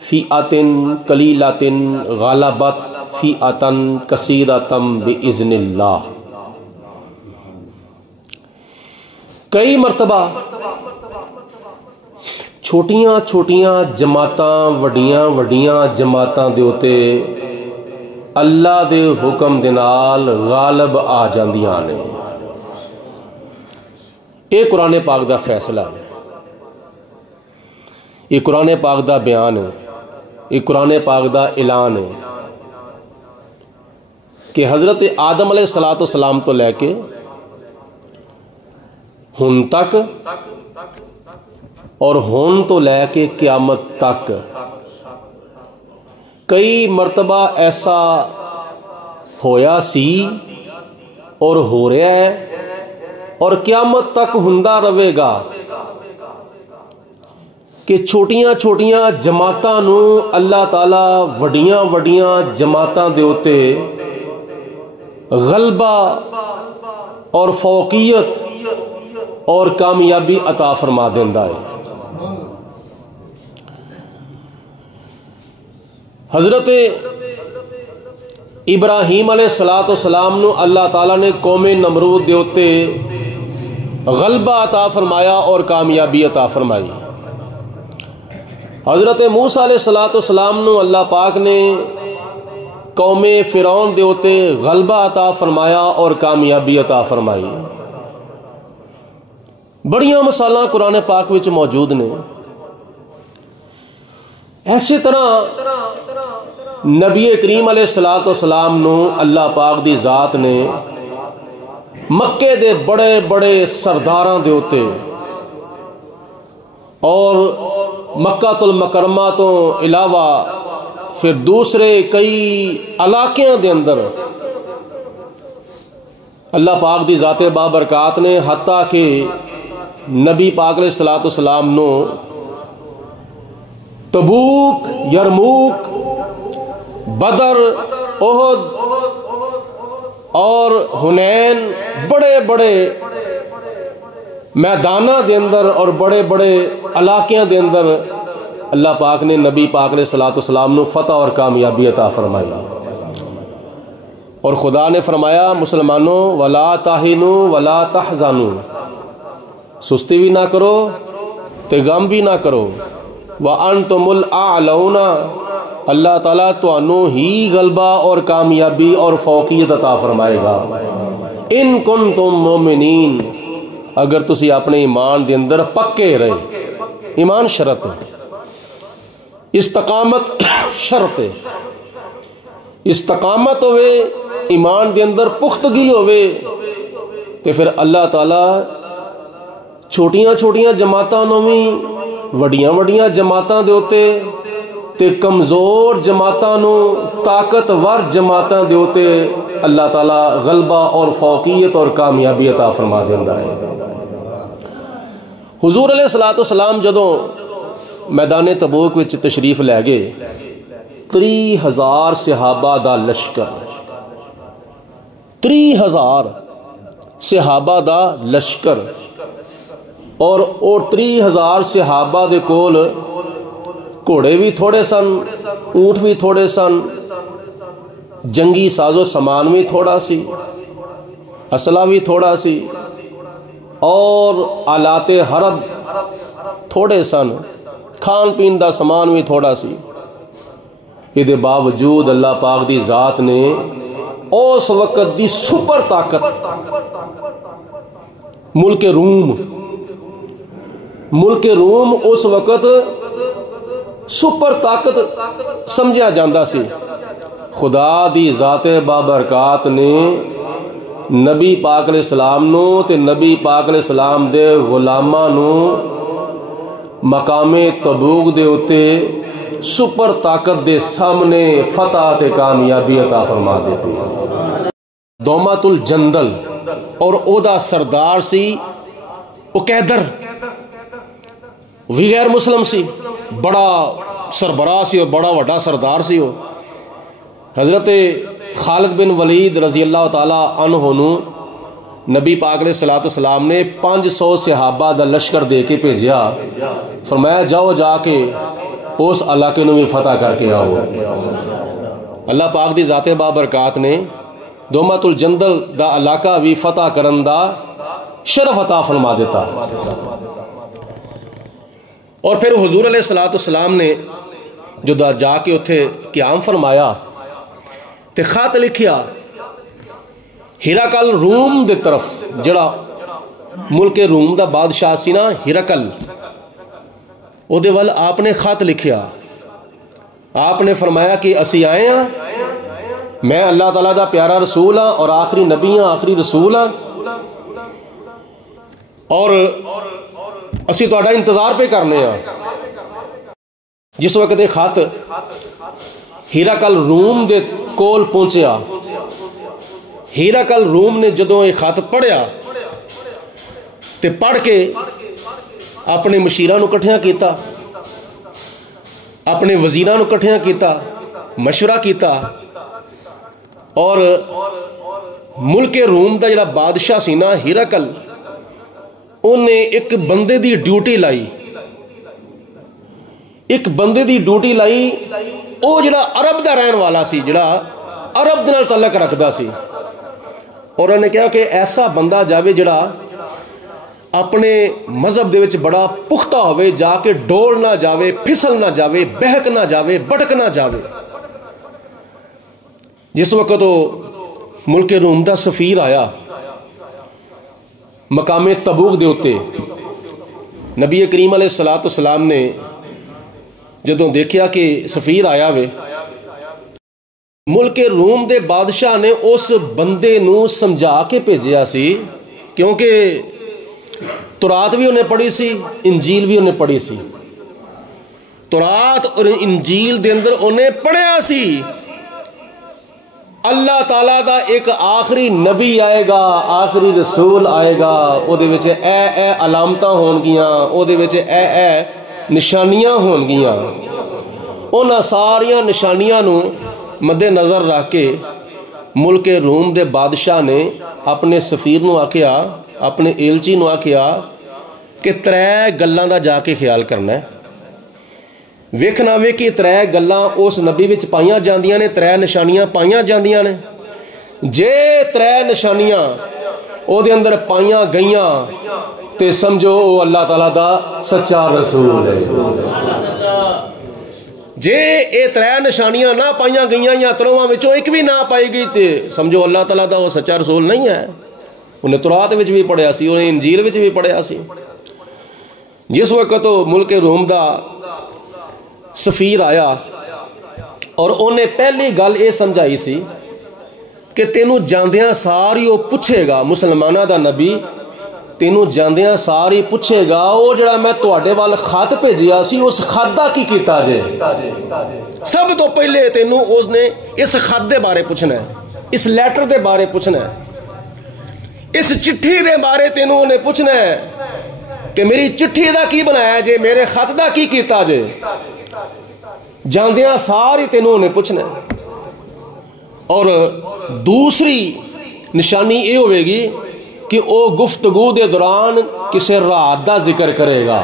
فِئَةٍ قَلِيلَةٍ غَلَبَتْ فِئَةً كَثِيرَةً بِإِذْنِ اللہ۔ کئی مرتبہ چھوٹیاں چھوٹیاں جماعتاں وڈیاں وڈیاں جماعتاں دے اُتے اللہ دے حکم دے نال غالب آ جاندیاں نے۔ یہ قرآن پاک دا فیصلہ ہے، یہ قرآن پاک دا بیان ہے، یہ قرآن پاک دا اعلان ہے کہ حضرت آدم علیہ السلام تو لے کے ہن تک اور ہن تو لے کے قیامت تک کئی مرتبہ ایسا ہویا سی اور ہو رہا ہے اور قیامت تک ہوندا رہے گا کہ چھوٹیاں چھوٹیاں جماعتاں نو اللہ تعالیٰ وڈیاں وڈیاں جماعتاں دے اُتے غلبہ اور فوقیت اور کامیابی عطا فرما دیندا ہے۔ حضرت ابراہیم علیہ السلام نو اللہ تعالیٰ نے قوم نمرود دے اُتے غلبہ عطا فرمایا اور کامیابی عطا فرمائی۔ حضرت موسیٰ علیہ السلام نو اللہ پاک نے قوم فرعون دے اُتے غلبہ عطا فرمایا اور کامیابی عطا فرمائی۔ بڑیاں مثالاں قرآن پاک وچ موجود نے۔ ایسے طرح نبی کریم علیہ السلام نو اللہ پاک دی ذات نے مکے دے بڑے بڑے سرداراں دے اُتے اور مکہ المکرمہ تو علاوہ پھر دوسرے کئی علاقیاں دے اندر اللہ پاک دی ذات بابرکات نے حتیٰ کہ نبی پاک علیہ السلام نو تبوک، یرموک، بدر، احد اور حنین بڑے بڑے میدانہ دے اندر اور بڑے بڑے علاقیاں دے اندر اللہ پاک نے نبی پاک علیہ السلام نو فتح اور کامیابی عطا فرمائی۔ اور خدا نے فرمایا مسلمانوں ولا تہنوا ولا تحزنوا، سستی بھی نہ کرو تے غم بھی نہ کرو، وانتم الاعلون، اللہ تعالیٰ تانوں ہی غلبہ اور کامیابی اور فوقیت عطا فرمائے گا ان کنتم مومنین، اگر تسی اپنے ایمان دے اندر پکے رہے۔ ایمان شرط ہے، استقامت شرط ہے، استقامت ہوئے ایمان دے اندر پختگی ہوئے تے پھر اللہ تعالیٰ چھوٹیاں چھوٹیاں جماعتاں نوں بھی وڈیاں وڈیاں جماعتاں دے اُتے تے کمزور جماعتاں نوں طاقتور جماعتاں دے اُتے اللہ تعالیٰ غلبہ اور فوقیت اور کامیابی عطا فرما دیندا ہے۔ حضور علیہ السلام جدوں میدان تبوک وچ تشریف لے گئے، 30,000 صحابہ دا لشکر، 30,000 صحابہ دا لشکر، اور 30,000 صحابہ دے کول گھوڑے بھی تھوڑے سن، اونٹ بھی تھوڑے سن، جنگی ساز و سامان بھی تھوڑا سی، اسلحہ بھی تھوڑا سی، اور آلات حرب تھوڑے سن، کھان پین دا سامان بھی تھوڑا سی۔ یہ دے باوجود اللہ پاک دی ذات نے اس وقت دی سپر طاقت ملک روم اس وقت سپر طاقت سمجھا جاندہ سی۔ خدا دی ذات بابرکات نے نبی پاک علیہ السلام نو تے نبی پاک علیہ السلام دے غلاماں نو مقام تبوک دے اتے سپر طاقت دے سامنے فتح تے کامیابی عطا فرما دیتے۔ دومات الجندل اور اودا سردار سی اکیدر، غیر مسلم سی، بڑا سربراہ سی اور بڑا وڈا سردار سی۔ ہو حضرت خالد بن ولید رضی اللہ تعالی عنہ نو نبی پاک علیہ السلام نے 500 صحابہ دا لشکر دے کے بھیجیا، فرمایا جاؤ جا کے اس علاقے نو بھی فتح کر کے آؤ۔ اللہ پاک دی ذات بابرکات نے دومت الجندل دا علاقہ بھی فتح کرن دا شرف عطا فرما دیتا۔ اور پھر حضور علیہ السلام نے جو جا کے اتھے قیام فرمایا تے خط لکھیا ہرقل روم دے طرف، جڑا ملک روم دا بادشاہ سی نا ہرقل، او دے ول آپ نے خط لکھیا۔ آپ نے فرمایا کہ اسی آئے ہیں، میں اللہ تعالیٰ دا پیارا رسول ہاں اور آخری نبی ہاں، آخری رسول ہاں، اور اسی تہاڈا انتظار پہ کرنے ہاں۔ جس وقت یہ خط ہرقل روم دے کول پہنچیا، ہرقل روم نے جدوں یہ خط پڑھیا تے پڑھ کے اپنے مشیراں نو کٹھیاں کیتا، اپنے وزیراں نو کٹھیاں کیتا، مشورہ کیتا، اور ملک روم دا جڑا بادشاہ سی نا ہرقل، انہیں ایک بندے دی ڈیوٹی لائی، ایک بندے دی ڈیوٹی لائی، او جڑا عرب دا رہن والا سی، جڑا عرب دے نال تعلق رکھدا سی، اور انہوں نے کہا کہ ایسا بندہ جاوے جڑا اپنے مذہب دے وچ بڑا پختہ ہوئے، جا کے ڈول نہ جاوے، پھسل نہ جاوے، بہک نہ جاوے، بٹک نہ جاوے۔ جس وقت وہ ملک روم دا سفیر آیا مقام تبوک دے اتے، نبی کریم علیہ السلام نے جدوں دیکھیا کہ سفیر آیا وے، ملک روم دے بادشاہ نے اس بندے نو سمجھا کے بھیجیا سی، کیونکہ تورات بھی انہیں پڑھی سی، انجیل بھی انہیں پڑھی سی، تورات اور انجیل دے اندر انہیں پڑھیا سی اللہ تعالیٰ دا ایک آخری نبی آئے گا، آخری رسول آئے گا، او دے وچ اے علامتاں ہون گیاں، او دے وچ اے نشانیاں ہون گیاں۔ انہاں ساریاں نشانیاں نو مد نظر رکھ کے ملک روم دے بادشاہ نے اپنے سفیر نو آکھیا، اپنے ایلچی نو آکھیا کہ 3 گلاں دا جا کے خیال کرنا ہے، ویکھنا وے کہ 3 گلاں اس نبی وچ پائیاں جاندیاں نے، 3 نشانیاں پائیاں جاندیاں نے، جے 3 نشانیاں او دے اندر پائیاں گئیاں تے سمجھو او اللہ تعالیٰ دا سچا رسول ہے۔ جے اے 3 نشانیاں نہ پائیاں گئیاں یا ترواں وچوں ایک بھی نہ پائی گئی تے سمجھو اللہ تعالیٰ دا وہ سچا رسول نہیں ہے۔ انہیں تورات وچ بھی پڑھیا سی، انہیں انجیل وچ بھی پڑھیا سی۔ جس وقت وہ ملک روم دا سفیر آیا اور انہیں پہلی گل یہ سمجھائی سی کہ تینوں جاندیاں ساری وہ پوچھے گا، مسلمانہ دا نبی تینوں جاندیاں ساری پوچھے گا او جڑا میں تواڈے وال خط بھیجیا سی اس خط دا کی کیتا جے۔ سب تو پہلے تینوں اس نے اس خط دے بارے پوچھنا ہے، اس لیٹر دے بارے پوچھنا ہے، اس چٹھی دے بارے تینوں نے پوچھنا ہے کہ میری چٹھی دا کی بنایا جے، میرے خط دا کی کیتا جے۔ جاندیاں ساری تینوں نے پوچھنا ہے۔ اور دوسری نشانی یہ ہوئے گی کہ او گفتگو دے دوران کسے رات دا ذکر کرے گا،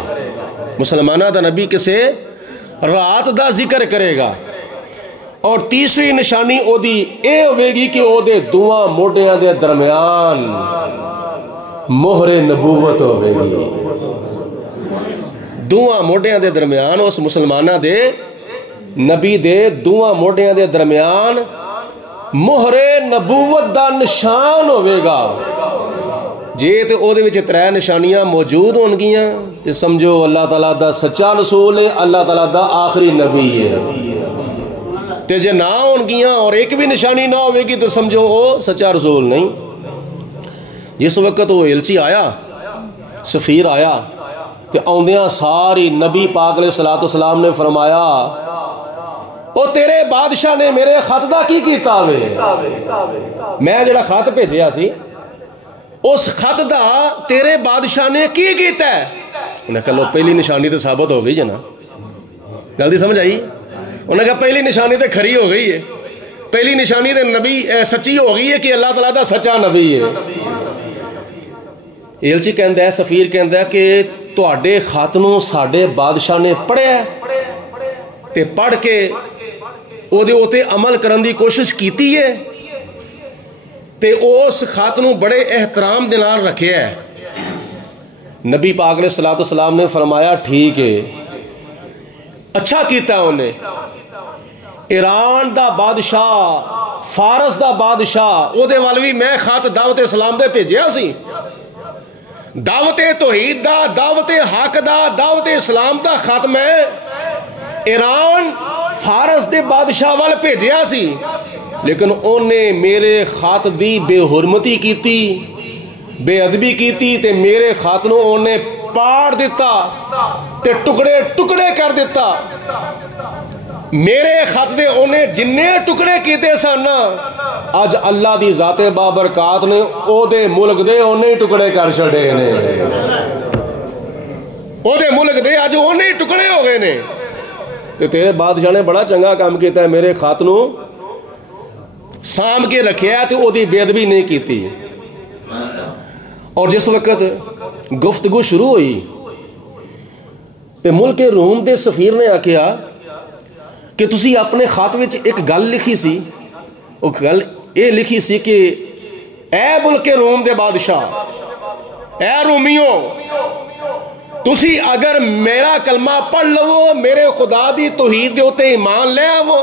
مسلمانہ دا نبی کسے رات دا ذکر کرے گا۔ اور تیسری نشانی او دی اے ہوئے گی کہ او دے دواں موڈیاں دے درمیان مہر نبوت ہوئے گی، دواں موڈیاں دے درمیان اس مسلمانہ دے نبی دے دواں موڈیاں دے درمیان مہر نبوت دا نشان ہوئے گا۔ جے تے او دے وچ 3 نشانیاں موجود ہون گیاں تے سمجھو اللہ تعالیٰ دا سچا رسول ہے، اللہ تعالیٰ دا آخری نبی ہے۔ تے جے نہ ہون گیاں اور ایک بھی نشانی نہ ہوئے گی تو سمجھو او سچا رسول نہیں۔ جس وقت وہ ایلچی آیا، سفیر آیا، تے آندیاں ساری نبی پاک علیہ السلام نے فرمایا او تیرے بادشاہ نے میرے خط دا کی کیتا وے؟ میں جڑا خط بھیجیا سی اس خط دا تیرے بادشاہ نے کی کیتا ہے؟ انہیں کہا لو پہلی نشانی تو ثابت ہو گئی جنا، جلدی سمجھ آئی؟ انہیں کہا پہلی نشانی تو کھری ہو گئی ہے، پہلی نشانی تو نبی سچی ہو گئی ہے کہ اللہ تعالیٰ دا سچا نبی ہے۔ ایلچی کہندہ ہے، سفیر کہندہ ہے کہ تواڈے خط نوں ساڈے بادشاہ نے پڑھیا ہے، تے پڑھ کے او دے اوتے عمل کرن دی کوشش کیتی ہے تے اس خط نو بڑے احترام دے نال رکھیا ہے. نبی پاک علیہ الصلوۃ والسلام نے فرمایا ٹھیک ہے، اچھا کیتا انہیں. ایران دا بادشاہ، فارس دا بادشاہ، او دے وال وی میں خط دعوت اسلام دے بھیجیا سی، دعوت توحید دا، دعوت حق دا، دعوت اسلام دا خط میں ایران فارس دے بادشاہ وال بھیجیا سی، لیکن انہیں میرے خط دی بے حرمتی کیتی، بے ادبی کیتی تے میرے خط نو انہیں پاڑ دیتا تے ٹکڑے ٹکڑے کر دیتا. میرے خط دے انہیں جننے ٹکڑے کیتے سن، اج اللہ دی ذات بابرکات نے او دے ملک دے انہیں ٹکڑے کر چھڑے نے، او دے ملک دے اج انہیں ٹکڑے ہو گئے نے. تے تیرے بادشاہ نے بڑا چنگا کام کیتا ہے، میرے خط نو سام کے رکھیا تے او دی بے ادبی نہیں کیتی. اور جس وقت گفتگو شروع ہوئی تے ملک روم دے سفیر نے آکھیا کہ تسی اپنے خط وچ ایک گل لکھی سی، وہ گل یہ لکھی سی کہ اے ملک روم دے بادشاہ، اے رومیوں، تسی اگر میرا کلمہ پڑھ لو، میرے خدا دی توحید دے اوتے ایمان لے آو،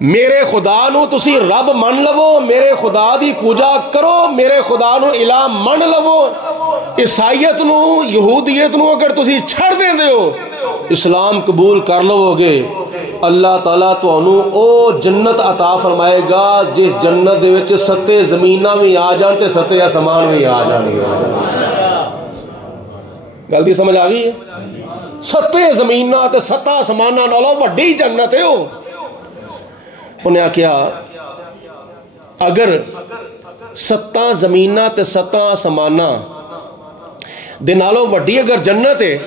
میرے خدا نو تسی رب من لو، میرے خدا دی پوجا کرو، میرے خدا نو الہ من لو، عیسائیت نو یہودیت نو اگر تسی چھڑ دیں دے ہو، اسلام قبول کر لو گے، اللہ تعالیٰ تو انو او جنت عطا فرمائے گا جس جنت دے وچ ستے زمینہ بھی آ جان تے ستے آسمان بھی آ جان گے. گلتی سمجھ آ گئی ہے؟ ستے زمینہ تے ستا آسمانہ نالو وڈی جنت ہے ہو. انہیں کیا اگر ستا زمینہ تے ستا آسمانہ دے نالو وڈی اگر جنت ہے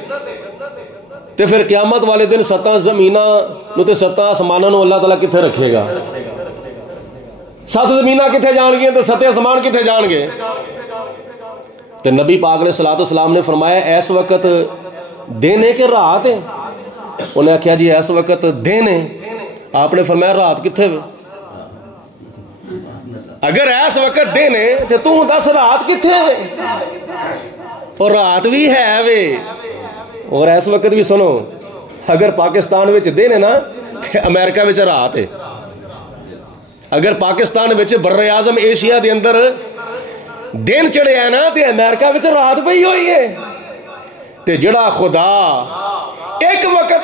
تے پھر قیامت والے دن ستا زمینہ نو تے ستا آسمانہ نو اللہ تعالیٰ کتھے رکھے گا؟ سات زمینہ کتھے جان گے تے ستے آسمان کتھے جان گے؟ تے نبی پاک علیہ السلام نے فرمایا ایس وقت دن ہے کہ رات ہے؟ انہیں کہا جی ایس وقت دن ہے. آپ نے فرمایا رات کتھے وے؟ اگر ایس وقت دن ہے تے تو دس رات کتھے وے؟ اور رات بھی ہے وے. اور ایس وقت بھی سنو، اگر پاکستان وچ دن ہے نا تے امریکہ وچ رات ہے. اگر پاکستان وچ بر اعظم ایشیا دے اندر دن چڑھے ہے نا تے امریکہ وچ رات پئی ہوئی ہے. تے جڑا خدا ایک وقت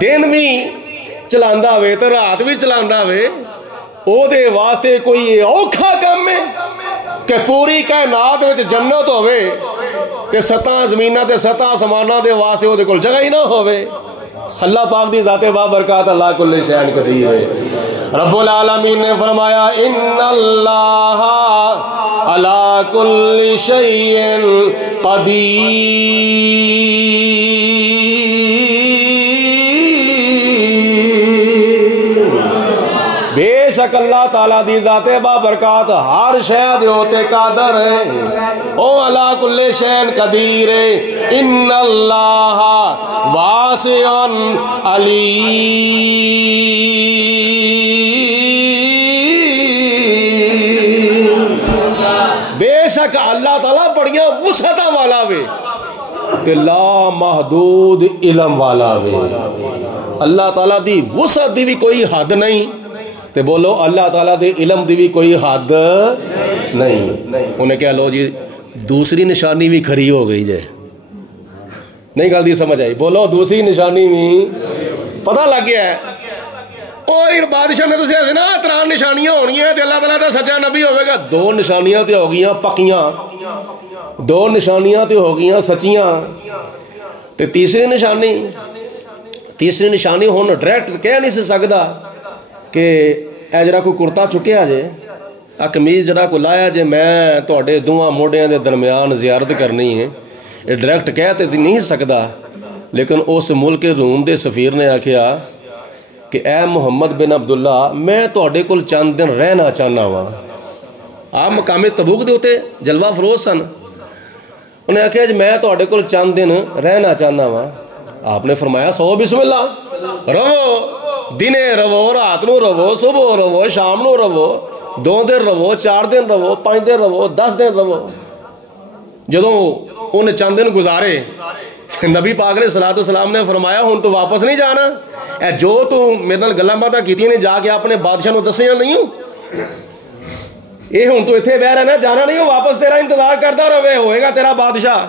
دن بھی چلاندہ ہوئے تے رات بھی چلاندہ ہوئے، او دے واسطے کوئی اوکھا کم ہے کہ پوری کائنات وچ جنت ہوئے تے ستا زمینہ تے ستا آسمانہ دے واسطے او دے کول جگہ ہی نہ ہوئے. اللہ پاک دی ذات بابرکات اللہ کل شیء قدیر ہے. رب العالمین نے فرمایا ان اللہ علی کل شیء قدیر، بے شک اللہ تعالیٰ دی ذات بابرکات ہر شے دے ہوتے قادر ہے، او علی کل شیء قدیر ہے. ان اللہ واسع علیم، بے شک اللہ تعالیٰ بڑیاں وسعتاں والا وے کہ لا محدود علم والا وے. اللہ تعالیٰ دی وسعت دی بھی کوئی حد نہیں تے بولو اللہ تعالیٰ دے علم دی بھی کوئی حد نہیں. انہیں کہہ لو جی دوسری نشانی بھی کھری ہو گئی جائے، نہیں گل دی سمجھ آئی؟ بولو دوسری نشانی بھی پتہ لگ گیا ہے. اور بادشاہ نے دسیا سی نا 3 نشانیاں ہونگیاں تے اللہ تعالیٰ دا سچا نبی ہوئے گا. 2 نشانیاں تے ہو گیاں پکیاں، 2 نشانیاں تے ہو گیاں سچیاں، تے تیسری نشانی ہن ڈائریکٹ کہہ نہیں سکدا کہ اے جڑا کوئی کرتا چکیا جے، آ قمیض جڑا کو لایا جے میں تواڈے دوواں موڈیاں دے درمیان زیارت کرنی ہے، یہ ڈائریکٹ کہہ تے نہیں سکدا. لیکن اس ملک روم دے سفیر نے آکھیا کہ اے محمد بن عبداللہ میں تواڈے کول چند دن رہنا چاہنا وا. آپ مقام تبوک دے ہوتے جلوہ فروز سن. انہیں آکھیا جی میں تواڈے کول چند دن رہنا چاہنا وا. آپ نے فرمایا 100 بسم اللہ رو، دنے رو، رات نو رو، صبح رو، شام نو رو، 2 دن رو، 4 دن رو، 5 دن رو، 10 دن رو۔ جدوں ان چند دن گزارے نبی پاک علیہ السلام نے فرمایا ہن تو واپس نہیں جانا، اے جو تو میرے نال گلاں باتاں کیتیاں نے جا کے اپنے بادشاہ نو دسیاں نہیں ہوں، اے ہن تو ایتھے بیٹھ رہنا، جانا نہیں ہو، واپس تیرا انتظار کرتا رہے، ہوئے گا تیرا بادشاہ،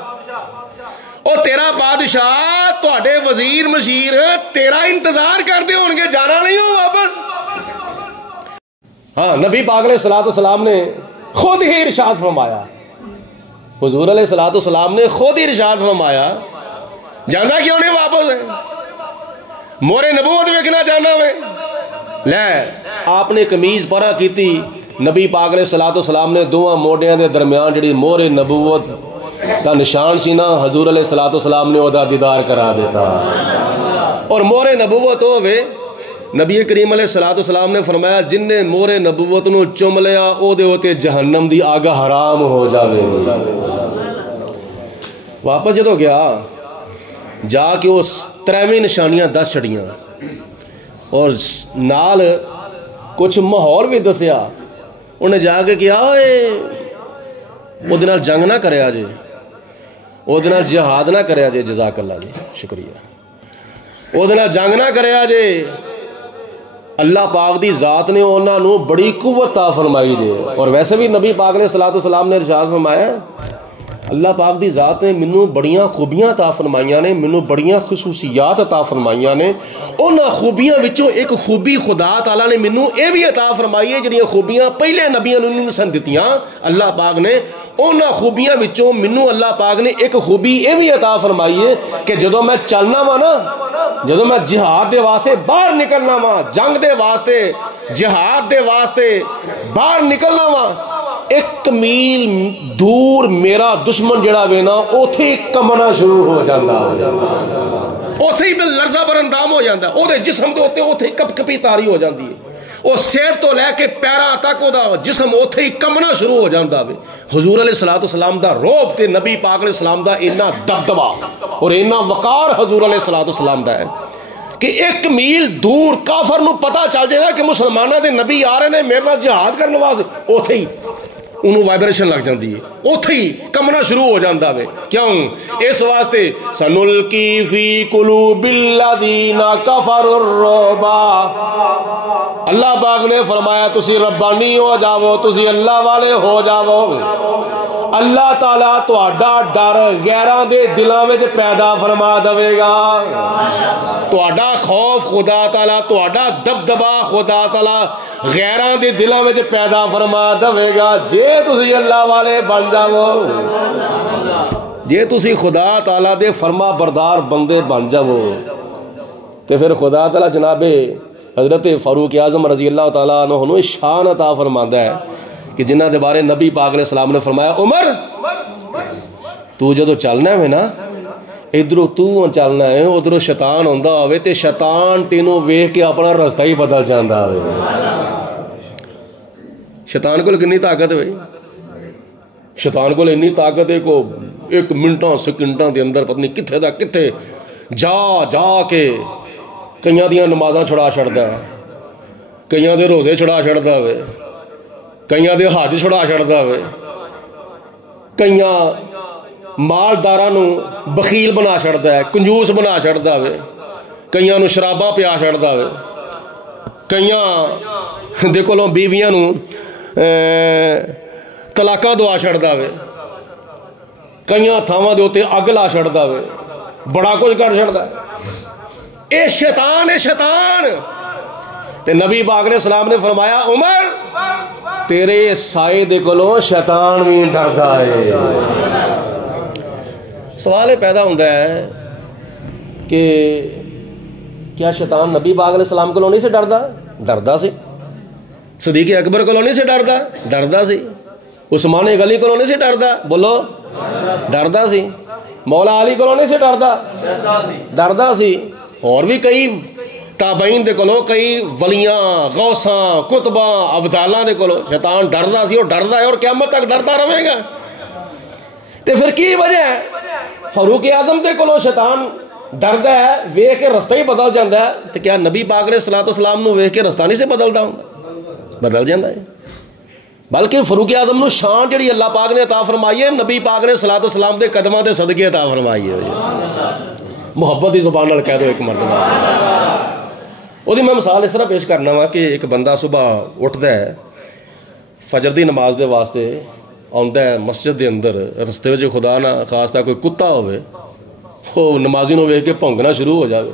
اور تیرا بادشاہ تواڈے وزیر مشیر تیرا انتظار کرتے ہون گے، جانا نہیں ہو واپس۔ ہاں نبی پاک علیہ السلام نے خود ہی ارشاد فرمایا، حضور علیہ السلام نے خود ہی ارشاد فرمایا جانا کیوں نہیں واپس ہے، مورے نبوت ویکھنا چاہنا میں لے۔ آپ نے قمیض پرا کیتی، نبی پاک علیہ السلام نے دونوں موڈیاں دے درمیان جڑی مورے نبوت کا نشان سی نا، حضور علیہ السلام نے وہدا دیدار کرا دیتا، اور مورے نبوت ہوئے نبی کریم علیہ السلام نے فرمایا جن نے مورے نبوت نو چم لیا او دے ہوتے جہنم دی آگا حرام ہو جاوے گی۔ واپس جدو گیا جا کے اس 3 نشانیاں 10 چھڑیاں اور نال کچھ ماحول بھی دسیا، انہیں جا کے کیا او دے نال جنگ نہ کریا جے، او دے نال جہاد نہ کریا جے، جزاک اللہ جی شکریہ، او دے نال جنگ نہ کریا جے، اللہ پاک دی ذات نے انہاں نو بڑی قوت عطا فرمائی جے۔ اور ویسے بھی نبی پاک علیہ السلام نے ارشاد فرمایا اللہ پاک دی ذات نے منوں بڑیاں خوبیاں عطا فرمائیاں نے، منوں بڑیاں خصوصیات عطا فرمائیاں نے، انہاں خوبیاں وچوں ایک خوبی خدا تعالیٰ نے منوں اے بھی عطا فرمائی ہے جڑیاں خوبیاں پہلے نبیاں نوں نہیں سن دتیاں اللہ پاک نے، انہاں خوبیاں وچوں منوں اللہ پاک نے ایک خوبی اے بھی عطا فرمائی ہے کہ جدوں میں چلنا وا نا، جدوں میں جہاد دے واسطے باہر نکلنا وا، جنگ دے واسطے جہاد دے واسطے باہر نکلنا وا، 1 میل دور میرا دشمن جڑا وے نا اوتھے ہی کمنا شروع ہو جاتا، اوتھے ہی لرزہ برندام ہو جاتا، او دے جسم دے اوتھے ہی کپ کپی تاری ہو جاتی ہے، او سیر تو لے کے پیراں تک او دا جسم اوتھے ہی کمنا شروع ہو جاتا ہے۔ حضور علیہ السلام دا روب تے نبی پاک علیہ السلام دا اتنا دبدبا اور اتنا وقار حضور علیہ السلام دا ہے کہ 1 میل دور کافر نو پتہ چل جائے گا کہ مسلمانہ دے نبی آ رہے نے میرے نال جہاد کرنے واسطے، اوتھے ہی انہوں وائبریشن لگ جاندی ہے، اوتھے ہی کمنا شروع ہو جاندہ ہے۔ کیوں؟ اس واسطے سنلقی فی قلوب الذین کفروا الرعب، اللہ پاک نے فرمایا تسی ربانی ہو جاؤ، تسی اللہ والے ہو جاؤ، اللہ تعالیٰ تہاڈا ڈر غیراں دے دلاں وچ پیدا فرما دے گا، تہاڈا خوف خدا تعالیٰ، تہاڈا دبدبا خدا تعالیٰ غیراں دے دلاں وچ پیدا فرما دے گا جے تسی اللہ والے بن جاؤ، جے تسی خدا تعالیٰ دے فرما بردار بندے بن جاؤ، تو پھر خدا تعالیٰ جناب حضرت فاروق اعظم رضی اللہ تعالیٰ عنہ شان عطا فرماتا ہے کہ جنہ دے بارے نبی پاک علیہ السلام نے فرمایا عمر تو جدو چلنا ہے نا ادھروں تو چلنا ہے ادھروں شیطان ہوندا ہوئے تے شیطان تینوں ویکھ کے اپنا رستہ ہی بدل جاندا ہوئے۔ شیطان کو کنی طاقت ہوئی، شیطان کو اتنی طاقت ہے کو 1 منٹاں سیکنڈاں دے اندر پتہ نہیں کتھے دا کتھے جا جا کے کئیاں دیاں نمازاں چھڑا چھڑدا ہے، کئیاں دے روزے چھڑا چھڑدا ہوئے، کئیاں دے حج چھڑا چھڑدا ہوئے، کئیاں مالداراں نو بخیل بنا چھڑدا ہے، کنجوس بنا چھڑدا ہوئے، کئیاں نو شراباں پیا چھڑدا ہوئے، کئیاں دے کولوں بیویاں نو طلاقاں دعا چھڑدا ہوئے، کئیاں تھاواں دے اوتے اگ لا چھڑدا ہوئے، بڑا کچھ کر چھڑدا ہے۔ اے شیطان اے شیطان تے نبی پاک علیہ السلام نے فرمایا عمر تیرے سائے دے کولوں شیطان بھی ڈردا ہے۔ سوال پیدا ہوتا ہے کہ کیا شیطان نبی پاک علیہ السلام کولوں نہیں سے ڈردا سی؟ صدیق اکبر کولوں نہیں سے ڈردا سی؟ عثمان غنی کولوں نہیں سے ڈردا؟ بولو ڈردا سی؟ مولا علی کولوں نہیں سے ڈردا سی؟ اور بھی کئی تابعین دے کولوں کئی ولیاں غوثاں کتباں ابدالاں دے کولوں شیطان ڈردا سی اور ڈردا ہے اور قیامت تک ڈرتا رہے گا۔ تے پھر کی وجہ ہے؟ فاروق اعظم دے کولوں شیطان ਡਰਦਾ ਹੈ, ਵੇਖ ਕੇ ਰਸਤਾ ਹੀ ਬਦਲ ਜਾਂਦਾ ਹੈ। ਤੇ ਕਿਆ ਨਬੀ ਪਾਕ ਨੇ ਸਲਾਤ ਸਲਾਮ ਨੂੰ ਵੇਖ ਕੇ ਰਸਤਾ ਨਹੀਂ ਸੀ ਬਦਲਦਾ ਹੁੰਦਾ? ਬਦਲ ਜਾਂਦਾ ਹੈ। ਬਲਕਿ ਫਾਰੂਕ ਆਜ਼ਮ ਨੂੰ ਸ਼ਾਨ ਜਿਹੜੀ ਅੱਲਾਹ ਪਾਕ ਨੇ ਅਤਾ ਫਰਮਾਈ ਹੈ, ਨਬੀ ਪਾਕ ਨੇ ਸਲਾਤ ਸਲਾਮ ਦੇ ਕਦਮਾਂ ਦੇ ਸਦਕੇ ਅਤਾ ਫਰਮਾਈ ਹੈ। ਮੁਹੱਬਤ ਦੀ ਜ਼ੁਬਾਨ ਨਾਲ ਕਹਿ ਦਿਓ ਇੱਕ ਮਰਤਬਾ। ਉਹਦੀ ਮੈਂ ਮਿਸਾਲ ਇਸ ਤਰ੍ਹਾਂ ਪੇਸ਼ ਕਰਨਾ ਵਾ ਕਿ ਇੱਕ ਬੰਦਾ ਸੁਬਾਹ ਉੱਠਦਾ ਹੈ, ਫਜਰ ਦੀ ਨਮਾਜ਼ ਦੇ ਵਾਸਤੇ ਆਉਂਦਾ ਹੈ ਮਸਜਿਦ ਦੇ ਅੰਦਰ, ਰਸਤੇ ਵਿੱਚ ਖੁਦਾ ਨਾ ਖਾਸਤਾ ਕੋਈ ਕੁੱਤਾ ਹੋਵੇ, ਉਹ ਨਮਾਜ਼ੀ ਨੂੰ ਵੇਖ ਕੇ ਭੌਂਕਣਾ ਸ਼ੁਰੂ ਹੋ ਜਾਵੇ।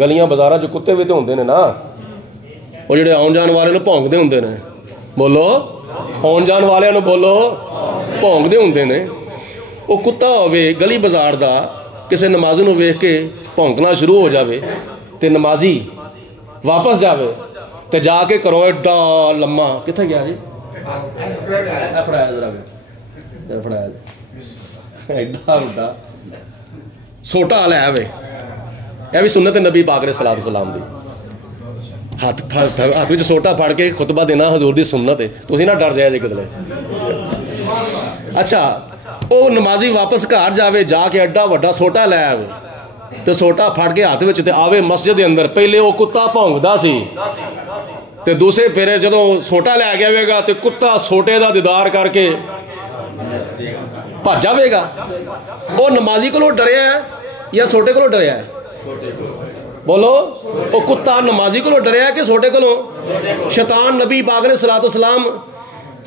ਗਲੀਆਂ ਬਾਜ਼ਾਰਾਂ 'ਚ ਕੁੱਤੇ ਵੀ ਤਾਂ ਹੁੰਦੇ ਨੇ ਨਾ, ਉਹ ਜਿਹੜੇ ਆਉਣ ਜਾਣ ਵਾਲੇ ਨੂੰ ਭੌਂਕਦੇ ਹੁੰਦੇ ਨੇ। ਬੋਲੋ, ਆਉਣ ਜਾਣ ਵਾਲਿਆਂ ਨੂੰ ਬੋਲੋ, ਭੌਂਕਦੇ ਹੁੰਦੇ ਨੇ। ਉਹ ਕੁੱਤਾ ਹੋਵੇ ਗਲੀ ਬਾਜ਼ਾਰ ਦਾ, ਕਿਸੇ ਨਮਾਜ਼ੀ ਨੂੰ ਵੇਖ ਕੇ ਭੌਂਕਣਾ ਸ਼ੁਰੂ ਹੋ ਜਾਵੇ ਤੇ ਨਮਾਜ਼ੀ ਵਾਪਸ ਜਾਵੇ ਤੇ ਜਾ ਕੇ ਘਰੋਂ ਐਡਾ ਲੰਮਾ, ਕਿੱਥੇ ਗਿਆ ਜੀ? ਫੜਾਇਆ ਜਰਾ, ਫੜਾਇਆ ਐਡਾ ਵੱਡਾ ਸੋਟਾ ਲੈ ਆਵੇ। ਇਹ ਵੀ ਸੁਨਨਤ ਨਬੀ ਪਾਕ ਨੇ ਸਲਾਤ ਸਲਾਮ ਦੀ। ਹੱਥ ਵਿੱਚ ਸੋਟਾ ਫੜ ਕੇ ਖੁਤਬਾ ਦੇਣਾ ਹਜ਼ੂਰ ਦੀ ਸੁਨਨਤ ਹੈ। ਤੁਸੀਂ ਨਾ ਡਰ ਜਾਇਆ ਜੇ ਕਿਧਰੇ। ਅੱਛਾ, ਉਹ ਨਮਾਜ਼ੀ ਵਾਪਸ ਘਰ ਜਾਵੇ, ਜਾ ਕੇ ਐਡਾ ਵੱਡਾ ਸੋਟਾ ਲੈ ਆਵੇ ਤੇ ਸੋਟਾ ਫੜ ਕੇ ਹੱਥ ਵਿੱਚ ਤੇ ਆਵੇ ਮਸਜਿਦ ਦੇ ਅੰਦਰ। ਪਹਿਲੇ ਉਹ ਕੁੱਤਾ ਭੌਂਕਦਾ ਸੀ ਤੇ ਦੂਸਰੇ ਫੇਰੇ ਜਦੋਂ ਸੋਟਾ ਲੈ ਕੇ ਆਵੇਗਾ ਤੇ ਕੁੱਤਾ ਸੋਟੇ ਦਾ ਦੀਦਾਰ ਕਰਕੇ ਭੱਜ ਜਾਵੇਗਾ। ਉਹ ਨਮਾਜ਼ੀ ਕੋਲੋਂ ਡਰਿਆ ਹੈ ਜਾਂ ਸੋਟੇ ਕੋਲੋਂ ਡਰਿਆ ਹੈ? ਬੋਲੋ, ਉਹ ਕੁੱਤਾ ਨਮਾਜ਼ੀ ਕੋਲੋਂ ਡਰਿਆ ਕਿ ਸੋਟੇ ਕੋਲੋਂ? ਸ਼ੈਤਾਨ ਨਬੀ ਪਾਕ ਨੇ ਸਲਾਤੁ ਸਲਾਮ,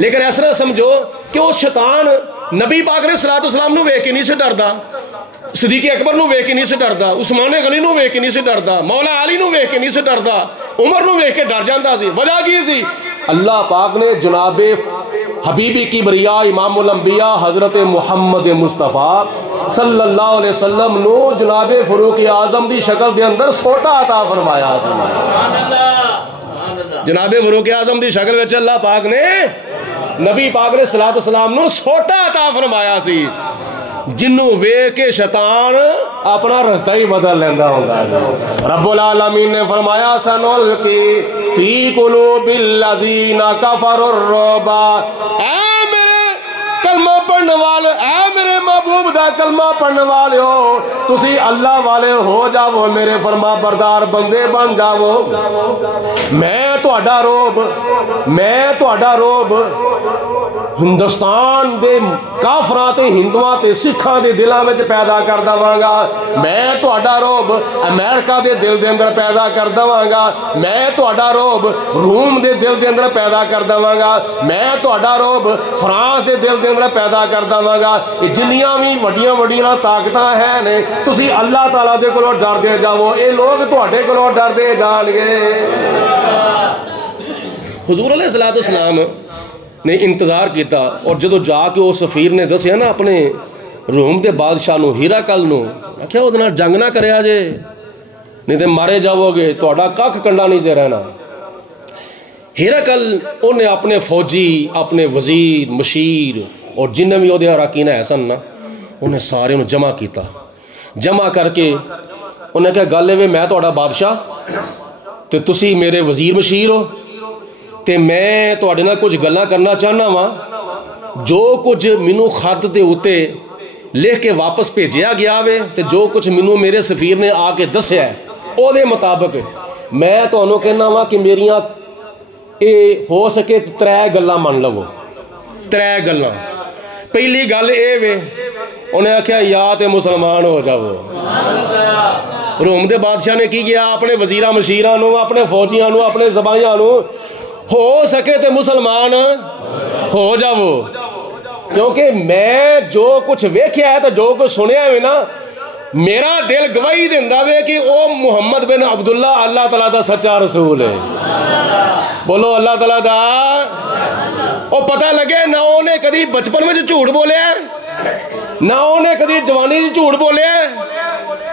ਲੇਕਿਨ ਇਸ ਤਰ੍ਹਾਂ ਸਮਝੋ ਕਿ ਉਹ ਸ਼ੈਤਾਨ ਨਬੀ ਪਾਕ ਨੇ ਸਲਾਤੁ ਸਲਾਮ ਨੂੰ ਵੇਖ ਕੇ ਨਹੀਂ ਸੀ ਡਰਦਾ, ਸਦੀਕ ਅਕਬਰ ਨੂੰ ਵੇਖ ਕੇ ਨਹੀਂ ਸੀ ਡਰਦਾ, ਉਸਮਾਨ ਗਨੀ ਨੂੰ ਵੇਖ ਕੇ ਨਹੀਂ ਸੀ ਡਰਦਾ, ਮੌਲਾ ਅਲੀ ਨੂੰ ਵੇਖ ਕੇ ਨਹੀਂ ਸੀ ਡਰਦਾ, ਉਮਰ ਨੂੰ ਵੇਖ ਕੇ ਡਰ ਜਾਂਦਾ ਸੀ। ਵਜ੍ਹਾ ਕੀ ਸੀ? اللہ پاک نے جناب حبیبی کبریا امام الانبیاء حضرت محمد مصطفیٰ صلی اللہ علیہ وسلم نو جناب فاروق اعظم دی شکل دے اندر سوٹا عطا فرمایا سی۔ جناب فاروق اعظم دی شکل وچ اللہ پاک نے نبی پاک نے صلاۃ والسلام نو سوٹا عطا فرمایا سی، جنوں ویکھ کے شیطان اپنا رستہ ہی بدل لیندہ ہوندا ہے۔ رب العالمین نے فرمایا سنلقی فی قلوب الذین کفروا الرعب، اے میرے کلمہ پڑھنے والے، اے میرے محبوب دا کلمہ پڑھنے والے ہو، تسی اللہ والے ہو جاؤ، میرے فرما بردار بندے بن جاؤ، میں تہاڈا روب ہندوستان دے کافراں تے ہندواں تے سکھاں دے دلاں وچ پیدا کر دواں گا، میں تہاڈا روب امریکہ دے دل دے اندر پیدا کر دواں گا، میں تہاڈا روب روم دے دل دے اندر پیدا کر دواں گا، میں تہاڈا روب فرانس دے دل دے اندر پیدا کر دواں گا۔ جنیاں وی وڈیاں وڈیاں طاقتاں ہیں نے، تسی اللہ تعالیٰ دے کولوں ڈردے جاؤ، اے لوگ تہاڈے کولوں ڈردے جان گے۔ حضور علیہ الصلوۃ والسلام نے انتظار کیتا، اور جدو جا کے وہ سفیر نے دسیا نا اپنے روم دے بادشاہ نو، ہیراکل نو، کیا وہ دنیا جنگ نہ کریا جے، نہیں تے مارے جاؤ گے، تو اڈا کک کنڈا نہیں جے رہنا۔ ہیراکل انہیں اپنے فوجی، اپنے وزیر، مشیر اور جنہیں بھی وہ اراکین احسن نا، انہیں سارے انہیں جمع کیتا، جمع کر کے انہیں کہا گالے وے میں تو اڈا بادشاہ تے تسی میرے وزیر مشیر ہو، تے میں تو اڈنا کچھ گلہ کرنا چاہنا ہوا، جو کچھ منو خط دے ہوتے لکھ کے واپس بھیجیا گیا وے، تے جو کچھ منو میرے سفیر نے آ کے دسیا ہے او دے مطابق میں تو انہوں کہنا ہوا کہ میریاں اے ہو سکے ترے گلہ من لو، ترے گلہ۔ پہلی گل اے وے، انہیں کہا یا تے مسلمان ہو جاؤ۔ روم دے بادشاہ نے کی کیا؟ اپنے وزیرہ مشیرانوں، اپنے فوجیانوں، اپنے زبائیانوں، ہو سکے تے مسلمان ہو جاؤ، کیونکہ میں جو کچھ ویکھیا ہے تو جو کچھ سنیا ہے نا، میرا دل گواہی دیندا وے کہ او محمد بن عبداللہ اللہ تعالیٰ دا سچا رسول ہے۔ بولو اللہ تعالیٰ دا۔ او پتہ لگے نہ انہیں کدی بچپن میں جھوٹ بولے نہ انہیں کدی جوانی جھوٹ بولے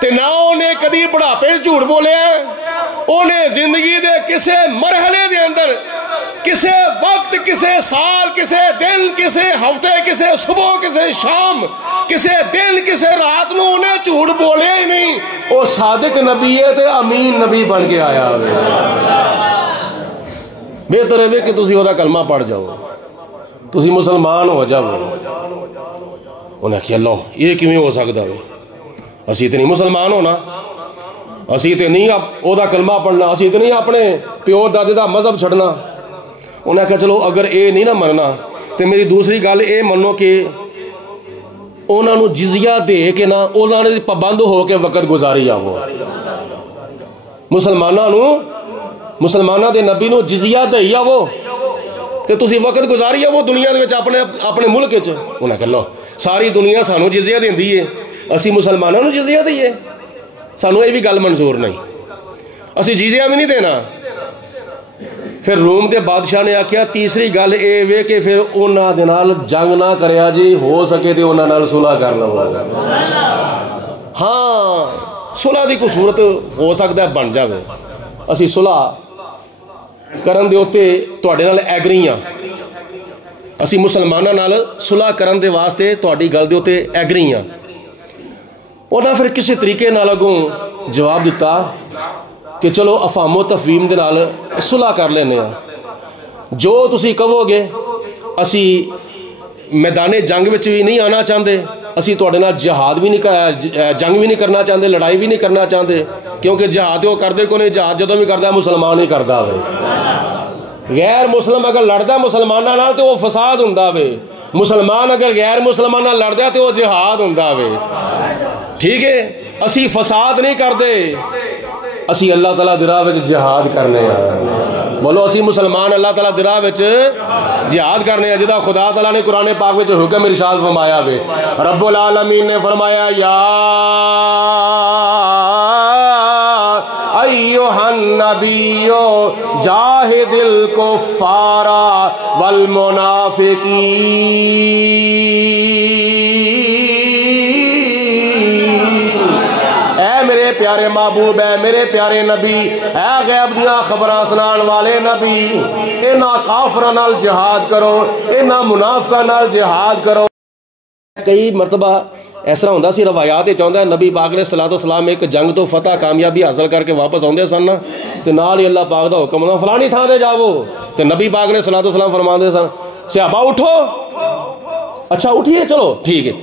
تے نہ انہیں کدی بڑھاپے جھوٹ بولے، انہیں زندگی دے کسے مرحلے دے اندر، کسے وقت، کسے سال، کسے دن، کسے ہفتے، کسے صبح، کسے شام، کسے دن، کسے رات نو انہیں جھوٹ بولے ہی نہیں۔ وہ صادق نبی ہے تے امین نبی بن کے آیا ہوئے۔ بہتر ہے کہ تسی وہ دا کلمہ پڑھ جاؤ، تسی مسلمان ہو جاؤ۔ انہیں آخیا لو یہ کیویں ہو سکتا ہے، اسی تو نہیں مسلمان ہونا، اسی تو نہیں او دا کلمہ پڑھنا، اسی تو نہیں اپنے پیو دادے دا مذہب چھڑنا۔ انہیں کہا چلو اگر اے نہیں نہ مننا تو میری دوسری گل اے منو کہ انہوں نے جزیہ دے کے نہ انہوں نے پابند ہو کے وقت گزاری آو، مسلمانوں دے نبی نو جزیہ دے آو تے تسی وقت گزاری آو دنیا دے وچ اپنے ملک وچ۔ انہاں کہ لو ساری دنیا سانو جزیہ دیندی ہے، اسی مسلمانوں نو جزیہ دئیے، سانو یہ بھی گل منظور نہیں، اسی جزیہ بھی نہیں دینا۔ پھر روم دے بادشاہ نے آکھیا تیسری گل اے وے کہ پھر انہاں دے نال جنگ نہ کریا جی، ہو سکے تے انہاں نال صلح کر لو۔ ہاں صلح دی کوئی صورت ہو سکتا ہے بن جاوے، اسی صلح کرن دے اوتے تواڈے نال ایگری ہاں، اسی مسلماناں نال صلح کرن دے واسطے تواڈی گل دے اوتے ایگری ہاں۔ انہاں پھر کسی طریقے نال اگوں جواب دیتا کہ چلو افہام و تفہیم دے نال صلح کر لینے ہاں، جو تسی کہو گے اسی میدان جنگ وچ بھی نہیں آنا چاہتے، اسی تواڈے نال جہاد بھی نہیں جنگ بھی نہیں کرنا چاہتے، لڑائی بھی نہیں کرنا چاہتے، کیونکہ جہاد وہ کردے کو نہیں، جہاد جدوں بھی کردا مسلمان ہی کردا وے۔ غیر مسلم اگر لڑدا مسلماناں نال تے وہ فساد ہوندا وے، مسلمان اگر غیر مسلمان نال لڑدا تے وہ جہاد ہوندا وے، ٹھیک ہے؟ اسی فساد نہیں کردے، اسی اللہ تعالیٰ دی راہ وچ جہاد کرنے ہیں۔ بولو اسی مسلمان اللہ تعالیٰ دی راہ وچ جہاد کرنے ہیں، جدا خدا تعالیٰ نے قرآن پاک وچ حکم ارشاد فرمایا وے۔ رب العالمین نے فرمایا یا ایھا النبی جاہد الکفار والمنافقین، اے میرے پیارے محبوب، اے میرے پیارے نبی، اے غیب دیاں خبراں سنان والے نبی، انہاں کافراں نال جہاد کرو، انہاں منافقاں نال جہاد کرو۔ کئی مرتبہ اس طرح ہوندہ سی روایات چاہتا ہے نبی پاک علیہ السلام ایک جنگ تو فتح کامیابی حاصل کر کے واپس آتے سن تو نال ہی اللہ پاک دا حکم ہونا فلانی تھان دے جاؤ، تو نبی پاک علیہ السلام فرماندے سن صحابہ اٹھو، اچھا اٹھیے چلو ٹھیک ہے۔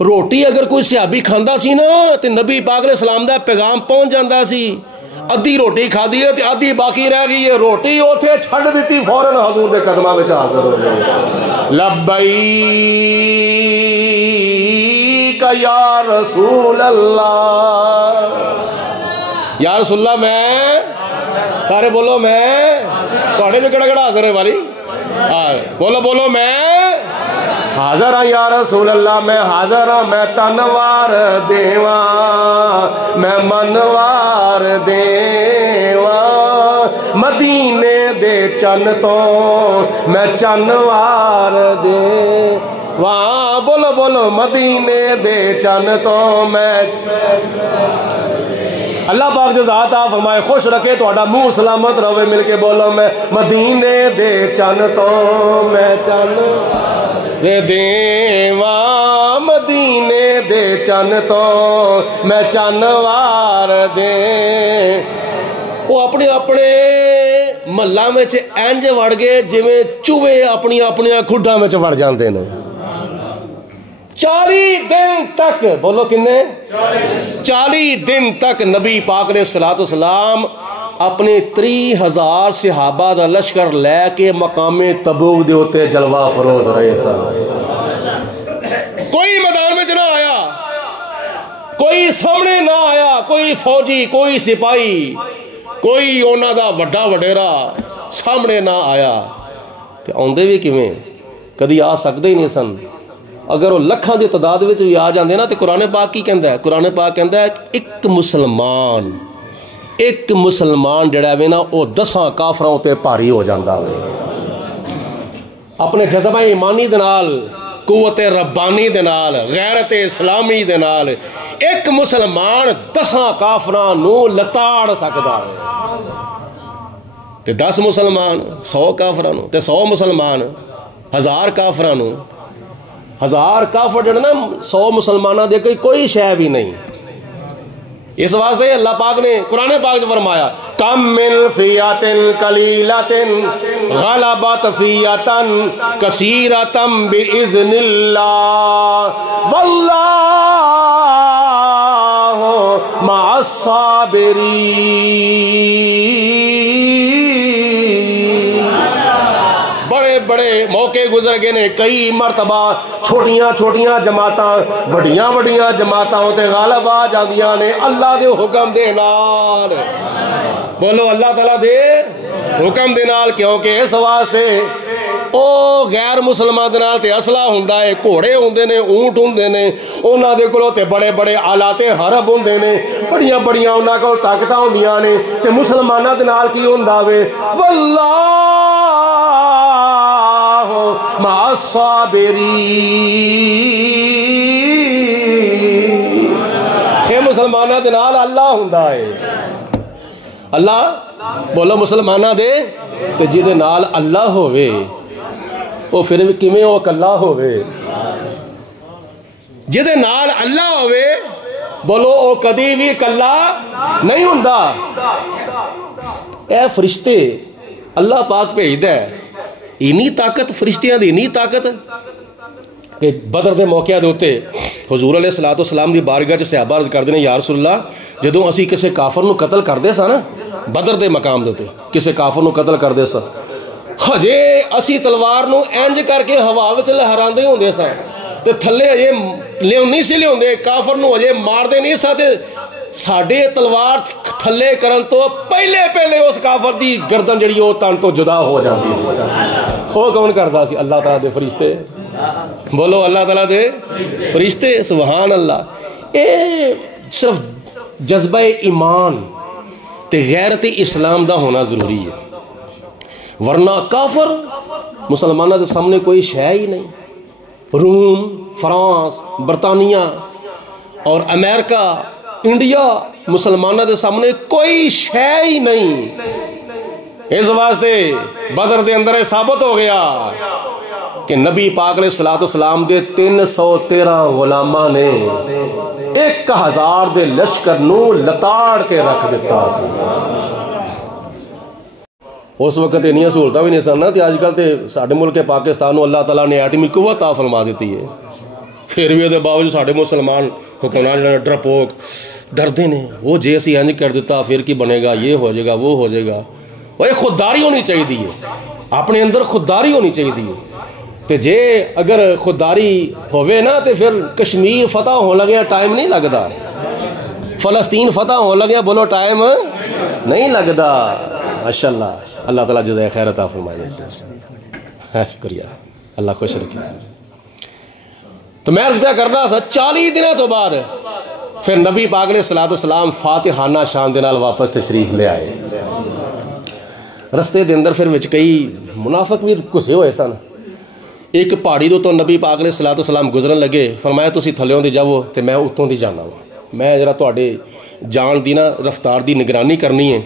روٹی اگر کوئی صحابی کھاندا سی نا تو نبی پاک علیہ السلام دا پیغام پہنچ جاندہ سی، ادھی روٹی کھا دی ہے تو ادھی باقی رہ گئی ہے، روٹی اوتھے چھڑ دیتی فوراً حضور دے قدماں وچ حاضر ہو گئی، لبیک یا رسول اللہ، یا رسول اللہ میں، سارے بولو میں، تواڈے وچ کڑا کڑا حاضر ہے والی، بولو میں حاضر ہاں یا رسول اللہ، میں حاضر ہاں، میں تنوار دیواں، میں منوار دیواں، مدینے دے چن تو میں چنوار دیواں، بولو مدینے دے چن تو میں۔ اللہ پاک جزا عطا فرمائے، خوش رکھے تہاڈا منہ سلامت رہے، مل کے بولو میں مدینے دے چن تو میں چن دے دیواں، مدینے دے چن تو میں چنوار دے۔ وہ اپنے محلہ میں انج وڑ گئے جویں چوہے اپنی کھڈاں میں وڑ جاندے نے۔ 40 دن تک، بولو کنے 40 دن تک نبی پاک علیہ السلام اپنے 30,000 صحابہ دا لشکر لے کے مقام تبوک دے ہوتے جلوہ فروز رہے سن۔ کوئی میدان میں نہ آیا، کوئی سامنے نہ آیا، کوئی فوجی، کوئی سپاہی، کوئی اونا دا وڈا وڈیرا سامنے نہ آیا۔ تے آندے بھی کیویں، کدی آ سکدے ہی نہیں سن۔ اگر وہ لکھاں دی تعداد وچ بھی آ جاندے نا تے قرآن پاک کی کہندا ہے؟ قرآن پاک کہندا ہے ایک مسلمان جڑا ہے نا وہ 10 کافراں تے بھاری ہو جاندا ہے۔ اپنے جذبہ ایمانی دے نال، قوت ربانی دے نال، غیرت اسلامی دے نال ایک مسلمان 10 کافراں نو لتاڑ سکدا ہے۔ تے 10 مسلمان 100 کافراں نو، تے 100 مسلمان 1000 کافراں نو، 1000 کافر جڑا نا 100 مسلمانہ دے کوئی شے بھی نہیں۔ اس واسطے اللہ پاک نے قرآن پاک میں فرمایا کم من فیات قلیلۃ غلبت فیۃ کثیرۃ باذن اللہ واللہ مع الصابرین۔ بڑے بڑے موقع گزر گئے نے، کئی مرتبہ چھوٹیاں چھوٹیاں جماعتاں وڈیاں وڈیاں جماعتاں تے غالب آ جاندیاں نے اللہ دے حکم دے نال۔ بولو اللہ تعالیٰ دے حکم دے نال، کیونکہ اس واسطے او غیر مسلمان دے نال تے اسلحہ ہوندا ہے، گھوڑے ہوندے نے، اونٹ ہوندے نے، انہاں دے کولوں تے بڑے بڑے آلات حرب ہوندے نے، بڑیاں بڑیاں انہاں کول طاقتاں ہوندیاں نے، تے مسلماناں دے نال کی ہوندا وے واللہ مع الصابرین۔ اے مسلماناں دے نال اللہ ہوندا ہے، اللہ بولو مسلماناں دے تے جے نال اللہ ہووے وہ پھر کیویں وہ اکلا ہووے، جے نال اللہ ہووے بولو او کدی بھی اکلا نہیں ہوندا۔ اے فرشتے اللہ پاک بھیجدا ہے، اینی طاقت فرشتیاں دی، اینی طاقت کہ بدر دے موقع دے اوتے حضور علیہ الصلوۃ والسلام دی بارگاہ چ صحابہ عرض کردے نے یا رسول اللہ جدوں اسی کسے کافر نو قتل کردے سا نا بدر دے مقام دے اوتے کسے کافر نو قتل کردے سا، ہجے اسی تلوار نو انج کر کے ہوا وچ لہراندے ہوندے سا تے تھلے ہجے نہیں سی لیاندے، کافر نو ہجے ماردے نہیں سا تے ساڈے تلوار تھلے کرن تو پہلے پہلے اس کافر دی گردن جڑی او تن تو جدا ہو جاندی۔ او کون کردا سی؟ اللہ تعالیٰ دے فرشتے، بولو اللہ تعالیٰ دے فرشتے، سبحان اللہ۔ اے صرف جذبہ ایمان تے غیرت اسلام دا ہونا ضروری ہے، ورنہ کافر مسلمانوں دے سامنے کوئی شے ہی نہیں۔ روم، فرانس، برطانیہ اور امریکہ، انڈیا مسلمانوں دے سامنے کوئی شے ہی نہیں۔ اس واسطے بدر دے اندر ثابت ہو گیا کہ نبی پاک علیہ السلام دے 313 غلاماں نے 1000 دے لشکر نو لتاڑ کے رکھ دیتا سی۔ اس وقت انہی سہولتاں بھی نہیں سن تے اج کل تے ساڈے ملک پاکستان نو اللہ تعالیٰ نے ایٹمی قوت عطا فرما دیتی ہے، پھر بھی دے باوجود ساڈے مسلمان حکمران ڈرپوک ڈردے نے، وہ جے اسی انج کر دیتا پھر کی بنے گا، یہ ہو جائے گا، وہ ہو جائے گا۔ وہ خودداری ہونی چاہیے، اپنے اندر خودداری ہونی چاہیے تے جے اگر خودداری ہوئے نا تے پھر کشمیر فتح ہون لگیا ٹائم نہیں لگدا، فلسطین فتح ہون لگیا بولو ٹائم نہیں لگدا۔ ماشاءاللہ، اللہ تعالیٰ جزائے خیر عطا فرمائے۔ شکریہ، اللہ خوش رکھے۔ تو میں عرض کرنا سا 40 دنوں تو بعد پھر نبی پاک علیہ السلام فاتحانہ شان دے نال واپس تشریف لے آئے۔ رستے دے اندر پھر وچ کئی منافق بھی گھسے ہوئے سن۔ ایک پہاڑی تو نبی پاک علیہ السلام گزرن لگے، فرمایا تسی تھلیوں دی جاؤ تے میں اتوں دی جانا ہوں، میں ذرا تواڈے جان دی نا رفتار دی نگرانی کرنی ہے۔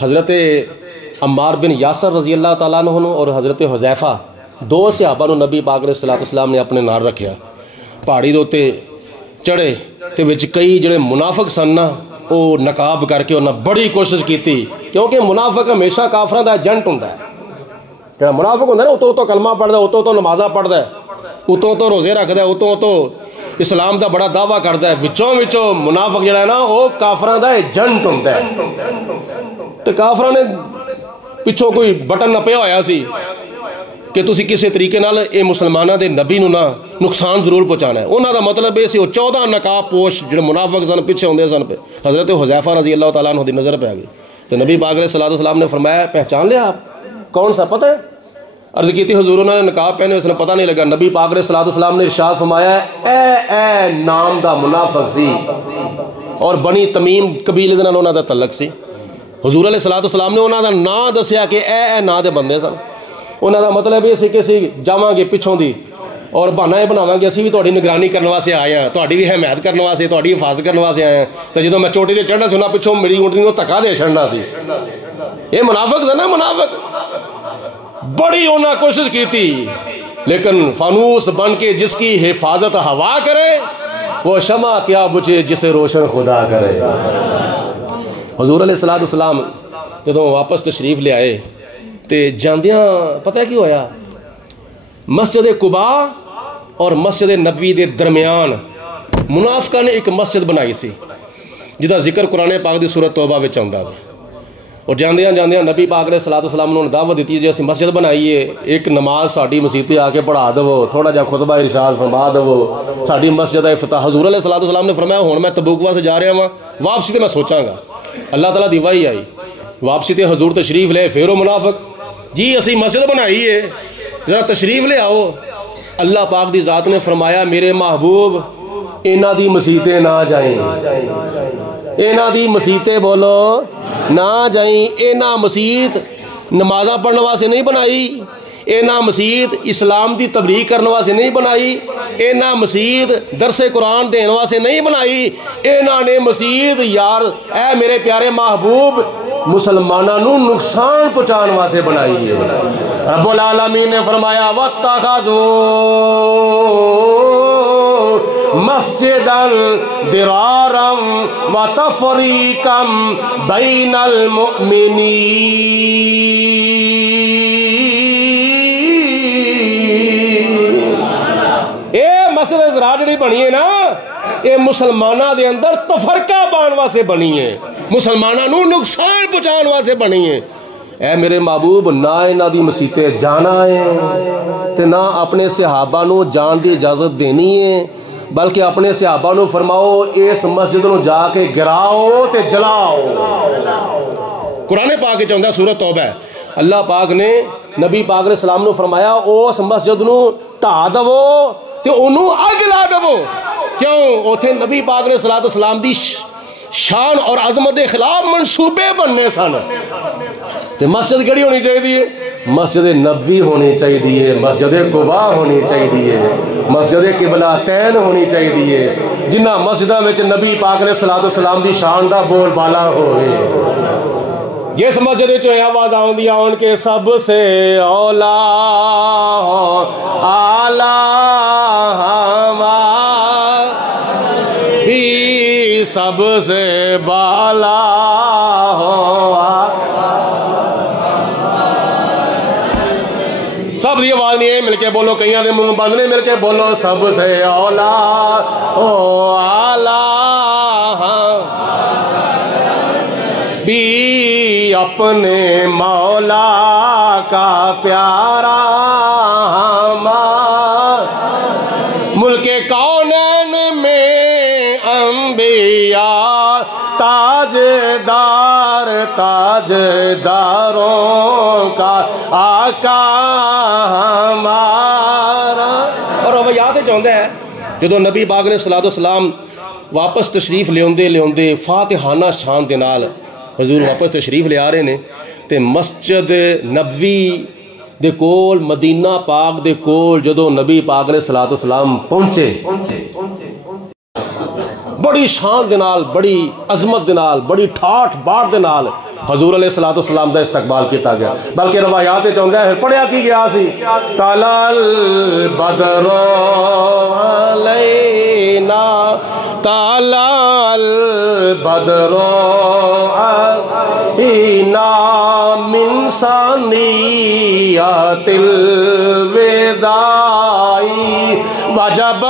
حضرت عمار بن یاسر رضی اللہ تعالیٰ عنہ اور حضرت حذیفہ دو صحابہ نو نبی پاک علیہ السلام نے اپنے نال رکھیا، پہاڑی دے اوتے چڑھے تے وچ کئی جڑے منافق سن نا او نقاب کر کے انہاں بڑی کوشش کیتی، کیونکہ منافق ہمیشہ کافراں دا ایجنٹ ہوندا ہے۔ جڑا منافق ہوندا ہے نا اتوں کلمہ پڑھدا ہے، اتوں نمازاں پڑھدا ہے، اتوں روزے رکھدا ہے، اتوں اسلام دا بڑا دعویٰ کردا ہے، وچوں منافق جڑا ہے نا او کافراں دا ایجنٹ ہوندا ہے۔ تے کافراں نے پچھوں کوئی بٹن نپیا ہویا سی کہ تسی کسی طریقے نال اے مسلماناں دے نبی نو نا نقصان ضرور پہنچانا ہے۔ انہاں دا مطلب یہ سی 14 نقاب پوش جڑے منافق سن پیچھے ہوندے سن پہ حضرت حذیفہ رضی اللہ تعالیٰ عنہ دی نظر پہ آ گئی تو نبی پاک علیہ السلام نے فرمایا پہچان لیا آپ کون سا پتہ ہے؟ عرض کی تھی حضور انہوں نے نقاب پہنے اس نے پتہ نہیں لگا۔ نبی پاک علیہ السلام نے ارشاد فرمایا اے نام دا منافق سی اور بنی تمیم قبیلے دے نال انہاں دا تعلق سی۔ حضور علیہ السلام نے انہاں دا نام دسیا کہ اے نام دے بندے سن۔ انہاں دا مطلب یہ سی کہ اسی جاواں گے پچھوں دی اور بہانہ یہ بناواں گے اسی بھی تہاڈی نگرانی کرنے واسطے آئے ہیں، تہاڈی بھی حمایت کرنے واسطے، تہاڈی حفاظت کرنے واسطے آئے ہیں۔ تو جدوں میں چوٹی تے چڑھنا سی انہاں پچھوں میری اونٹنی نوں دھکا دے چھڑنا سی۔ یہ منافق سن نا منافق، بڑی انہاں کوشش کی تھی لیکن فانوس بن کے جس کی حفاظت ہوا کرے وہ شمع کیا بجھے جسے روشن خدا کرے. حضور علیہ السلام جدوں واپس تشریف لے آئے تے جاندیاں پتہ کی ہویا، مسجد قباء اور مسجد نبوی دے درمیان منافقہ نے ایک مسجد بنائی سی جدا ذکر قرآن پاک دی سورۃ توبہ وچ آندا ہے. اور جاندیاں نبی پاک علیہ السلام نے دعوت دیتی جی اسی مسجد بنائیے، ایک نماز ساڈی مسیت آ کے پڑھا دو، تھوڑا جا خطبہ ارشاد فرما دو، ساڈی مسجد کا افتتاح. حضور علیہ السلام نے فرمایا ہن میں تبوک واسطے جا رہا ہاں، واپسی تے میں سوچاں گا. اللہ تعالیٰ دی وحی آئی، واپسی تے حضور تشریف لے، پھر وہ منافق جی اسی مسجد بنائیے ذرا تشریف لے آؤ. اللہ پاک دی ذات نے فرمایا میرے محبوب انہاں دی مسیتیں نہ جائیں، انہاں دی مسیتیں بولو نہ جائیں. اینا مسیت نمازاں پڑھنے واسطے نہیں بنائی، اینا مسیت اسلام دی تبلیغ کرنے واسطے نہیں بنائی، اینا مسیت درس قرآن دین واسطے نہیں بنائی، اینا نے مسیت یار اے میرے پیارے محبوب مسلمانوں نو نقصان پہنچان واسطے بنائی ہے. رب العالمین نے فرمایا وَاتَّخَذُوا مسجداً درارا وتفریقا بین المؤمنین. اے مسجد ضرار جڑی بنی ہے نا، اے مسلمانہ دے اندر تفرقہ پان واسے بنی ہے، مسلمانہ نو نقصان پہنچان واسے بنی ہے. اے میرے محبوب نہ انہاں دی مسیتیں جانا ہے تے نہ اپنے صحابہ نو جان دی اجازت دینی ہے، بلکہ اپنے صحابہ نو فرماؤ اس مسجد نو جا کے گراؤ تے جلاؤ. قرآن پاک چاہتا سورۃ توبہ ہے، اللہ پاک نے نبی پاک علیہ السلام نو فرمایا اس مسجد نو ٹھا دو تے انہوں اگ لا دو. کیوں؟ اوتھے نبی پاک علیہ السلام دی شان اور عظمت کے خلاف منصوبے بننے سن. تے مسجد کیڑی ہونی چاہیے؟ مسجد نبوی ہونی چاہیے، مسجد قباء ہونی چاہیے، مسجد قبلتین ہونی چاہیے، جنہ مسجدوں میں نبی پاک علیہ السلام دی شان دا بول بالا ہوئے. جس مسجد چوہیں آواز آؤندی ان کے سب سے اولا اعلیٰ بھی سب سے بالا سب دی آواز نہیں ہے، مل کے بولو، کئیاں دے منہ بند نہیں، مل کے بولو سب سے اولا او اعلیٰ بھی اپنے مولا کا پیارا ملک کونین میں انبیاء تاج داروں کا آقا ہمارا. اور وہ یاد ہے چاہتا ہے جدو نبی پاک علیہ السلام واپس تشریف لے فاتحانہ شان دے نال حضور واپس تشریف لے آ رہے نے تے مسجد نبوی دے کول مدینہ پاک دے کول جدو نبی پاک علیہ السلام پہنچے بڑی شان دے نال، بڑی عظمت دے نال، بڑی ٹھاٹھ باٹ دے نال حضور علیہ السلام دا استقبال کیتا گیا. بلکہ روایات چاہتا ہے پڑھیا کی گیا سی تلال بدر علینا تلال بدر علینا من ثنیات الوداع وجب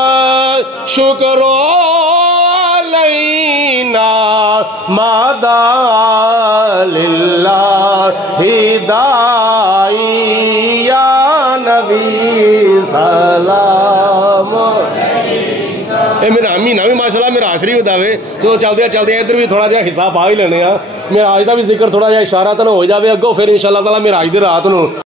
شکر مادا للہ دائی یا نبی سلام. اے میرا امین بھی ماشاءاللہ میرا عاشری بتاوے تو چلتے ہیں ادھر بھی تھوڑا جہا حصہ پا ہی لینے. میرا آج دا بھی ذکر تھوڑا جہا اشارہ تو نہ ہو جاوے اگو، پھر انشاءاللہ تعالیٰ میرا آج دی رات نو